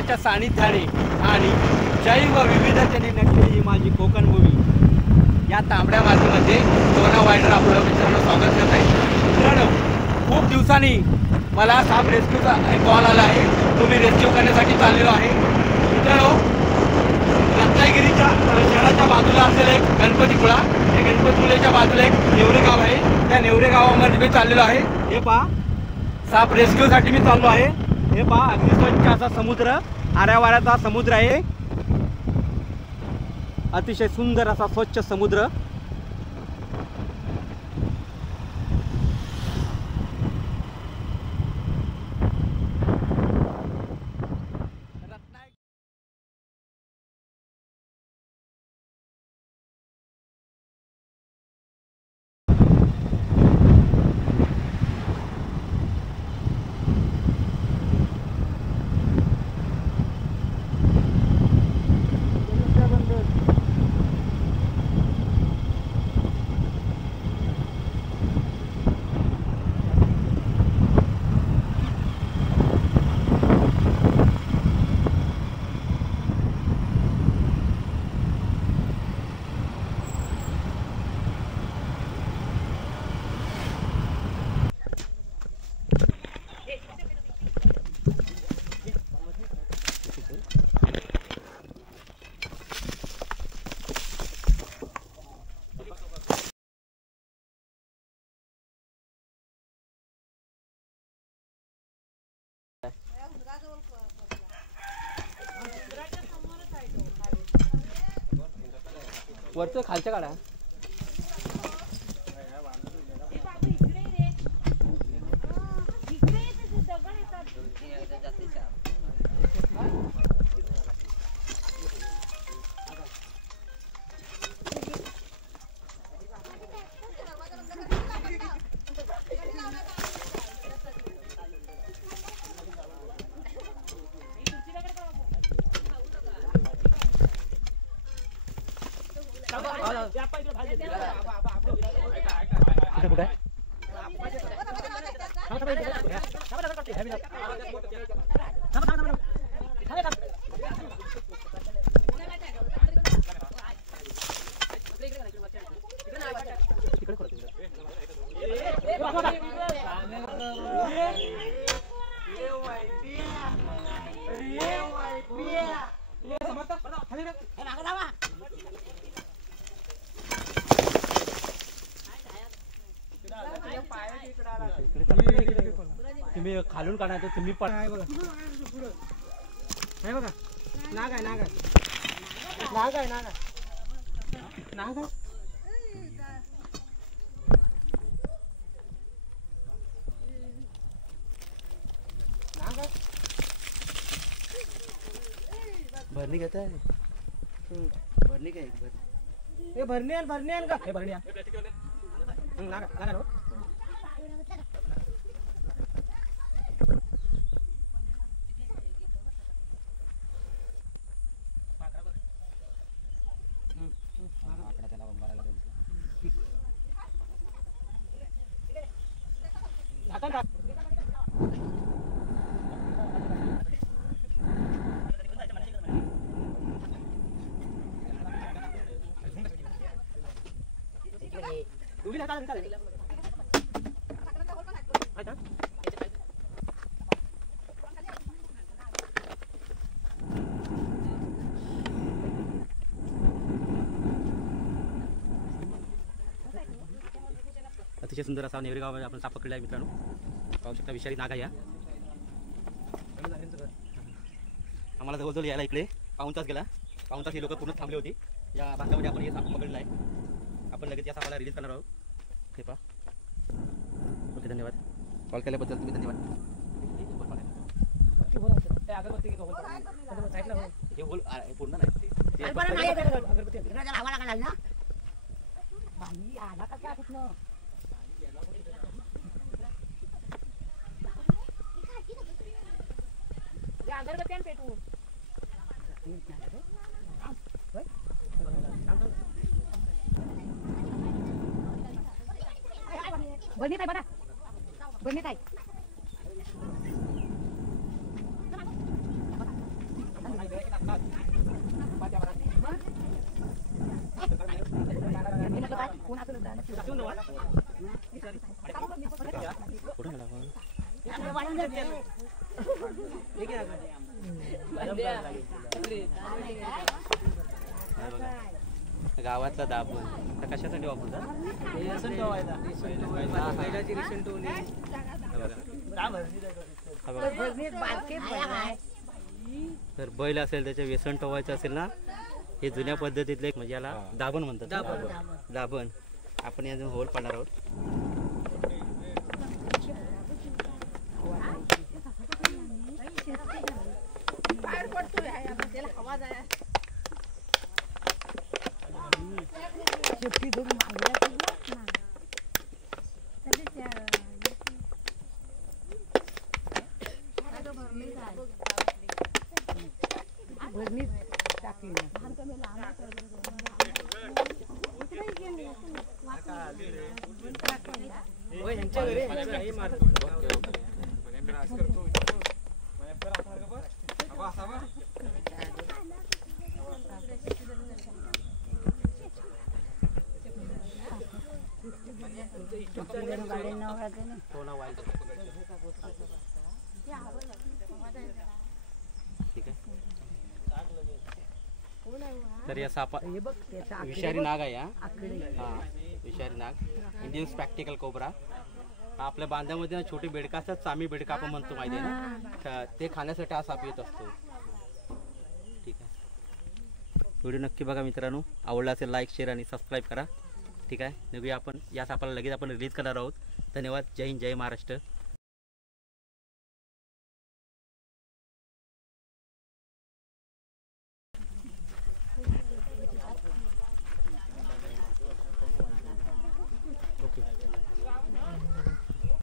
निसर्गाच्या सानिध्याने आणि जैवविविधतेने नटलेली माझी कोकण भूमी या तांबड्या मातीमध्ये कोरोना वायडर आपलं मित्रांनो स्वागत करत आहे. मित्रांनो, खूप दिवसांनी मला साप रेस्क्यूचा कॉल आला आहे. तो मी रेस्क्यू करण्यासाठी चाललेलो आहे. मित्रांनो, रत्नागिरीच्या शहराच्या बाजूला असलेला एक गणपतीपुळा, या गणपतीपुळ्याच्या बाजूला एक नेवरे गाव आहे. त्या नेवरे गावामध्ये मी चाललेलो आहे. हे पहा, साप रेस्क्यूसाठी मी चाललो आहे. हे पहा, अगदी स्वच्छ असा समुद्र, आऱ्यावाऱ्याचा समुद्र आहे. अतिशय सुंदर असा स्वच्छ समुद्र. वरचं खालच्या काढा. तुम्ही खालून काढायचं. तुम्ही पण आहे बघा, हे बघा, नाग आहे, नाग आहे, नाग आहे, नाग आहे, नाग आहे. भरणी घेत आहे. भरणी काय? हे भरणी आण, भरणी आण का? हे भरणी आण. नाग नाग हो. अतिशय सुंदर असा नेवरे गावामध्ये आपण साप पकडला आहे. मित्रांनो, पाहू शकता, विषारी नाग आहे. आम्हाला जवळजवळ यायला इकडे पाऊण तास गेला. पाऊण तास हे लोक पूर्ण थांबले होते. या भागामध्ये आपण हे साप पकडला आहे. आपण लगेच या सापाला रिलीज करणार आहोत. हे पहा. ओके, धन्यवाद. कॉल केल्याबद्दल तुम्ही धन्यवाद. पूर्ण बनत आहे बघा, बनत आहे. गावातला दाबण तर कशासाठी वापरतात? तर बैल असेल त्याचे व्यसन टोवायचं असेल ना, हे जुन्या पद्धतीतले एक म्हणजे याला दाबण म्हणतात. दाबण आपण यातून होल पाडणार आहोत. ठीक आहे. तर या सापा विषारी नाग आहे. हा विषारी नाग, इंडियन स्पॅक्टिकल कोब्रा. हा आपल्या बांध्यामध्ये ना छोटी बेडका असतात, चामी बेडका आपण म्हणतो, माहिती आहे ना, ते खाण्यासाठी हा साप येत असतो. ठीक आहे. व्हिडिओ नक्की बघा मित्रांनो. आवडला असेल लाईक, शेअर आणि सबस्क्राईब करा. ठीक आहे. निघूया आपण या सापाला लगेच आपण रिलीज करणार आहोत. धन्यवाद. जय हिंद, जय महाराष्ट्र.